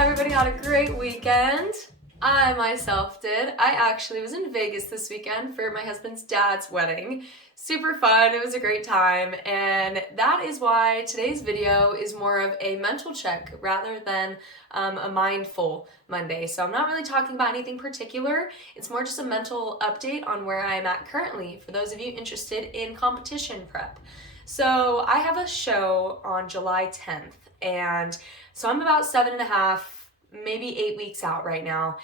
Everybody had a great weekend. I myself did. I actually was in Vegas this weekend for my husband's dad's wedding. Super fun, it was a great time, and that is why today's video is more of a mental check rather than a mindful Monday. So I'm not really talking about anything particular, it's more just a mental update on where I'm at currently for those of you interested in competition prep. So I have a show on July 10th, and so I'm about 7.5, maybe 8 weeks out right now.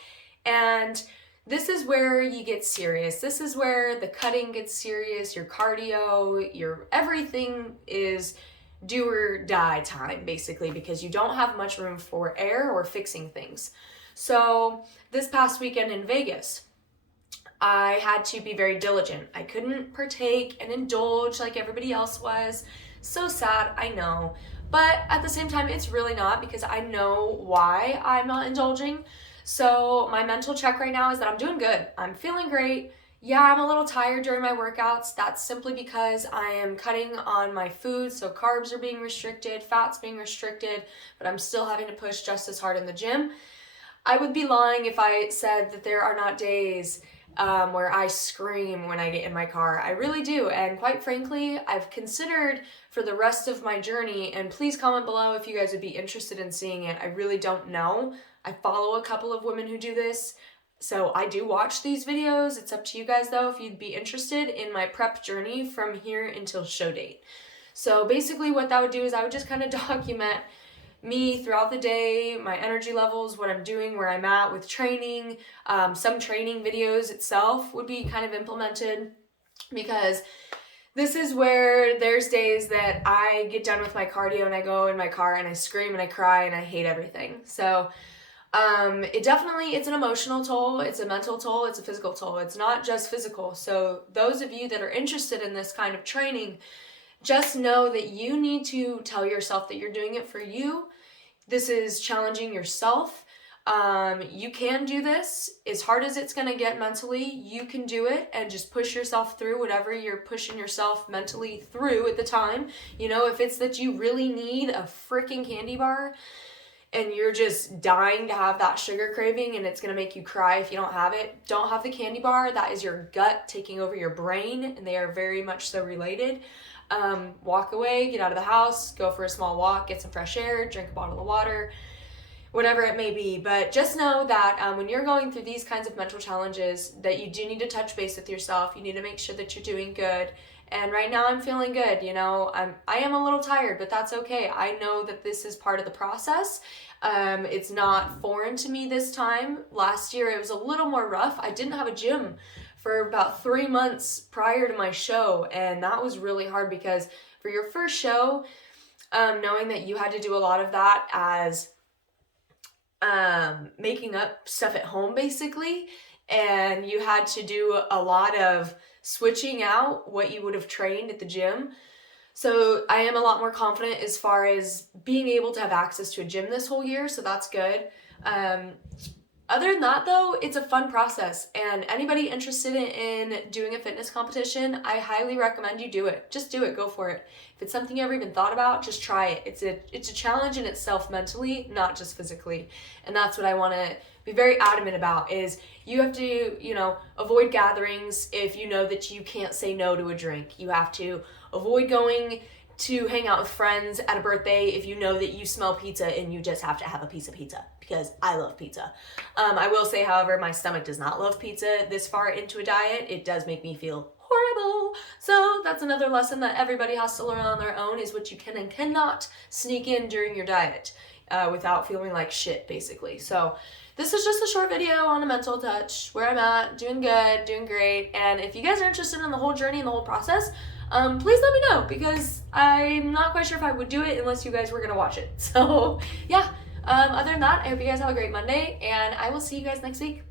And this is where you get serious. This is where the cutting gets serious, your cardio, your everything is do or die time, basically, because you don't have much room for error or fixing things. So this past weekend in Vegas, I had to be very diligent. I couldn't partake and indulge like everybody else was. So sad, I know. But at the same time, it's really not, because I know why I'm not indulging. So my mental check right now is that I'm doing good. I'm feeling great. Yeah, I'm a little tired during my workouts. That's simply because I am cutting on my food. So carbs are being restricted, fats being restricted, but I'm still having to push just as hard in the gym. I would be lying if I said that there are not days where I scream when I get in my car. I really do, and quite frankly, I've considered for the rest of my journey, and please comment below if you guys would be interested in seeing it. I really don't know. I follow a couple of women who do this, so I do watch these videos. It's up to you guys though if you'd be interested in my prep journey from here until show date. So basically what that would do is I would just kind of document me throughout the day, my energy levels, what I'm doing, where I'm at with training. Some training videos itself would be kind of implemented, because this is where there's days that I get done with my cardio and I go in my car and I scream and I cry and I hate everything. So it's an emotional toll, it's a mental toll, it's a physical toll. It's not just physical. So those of you that are interested in this kind of training, just know that you need to tell yourself that you're doing it for you. This is challenging yourself. You can do this. As hard as it's going to get mentally, you can do it, and just push yourself through whatever you're pushing yourself mentally through at the time. You know, if it's that you really need a freaking candy bar and you're just dying to have that sugar craving and it's going to make you cry if you don't have it, don't have the candy bar. That is your gut taking over your brain, and they are very much so related. Walk away, get out of the house, go for a small walk, get some fresh air, drink a bottle of water, whatever it may be. But just know that when you're going through these kinds of mental challenges, that you do need to touch base with yourself. You need to make sure that you're doing good. And right now I'm feeling good. You know, I am a little tired, but that's okay. I know that this is part of the process. It's not foreign to me this time. Last year it was a little more rough. I didn't have a gym for about 3 months prior to my show, and that was really hard, because for your first show, knowing that you had to do a lot of that as making up stuff at home basically, and you had to do a lot of switching out what you would have trained at the gym. So I am a lot more confident as far as being able to have access to a gym this whole year, so that's good. Other than that though, it's a fun process, and anybody interested in doing a fitness competition, I highly recommend you do it. Just do it, go for it. If it's something you ever even thought about, just try it. It's a challenge in itself mentally, not just physically. And that's what I want to be very adamant about, is you have to, you know, avoid gatherings if you know that you can't say no to a drink. You have to avoid going to hang out with friends at a birthday if you know that you smell pizza and you just have to have a piece of pizza, because I love pizza. I will say, however, my stomach does not love pizza this far into a diet. It does make me feel horrible. So that's another lesson that everybody has to learn on their own, is what you can and cannot sneak in during your diet without feeling like shit, basically. So this is just a short video on a mental touch, where I'm at, doing good, doing great. And if you guys are interested in the whole journey and the whole process, please let me know, because I'm not quite sure if I would do it unless you guys were gonna watch it. So yeah, other than that, I hope you guys have a great Monday, and I will see you guys next week.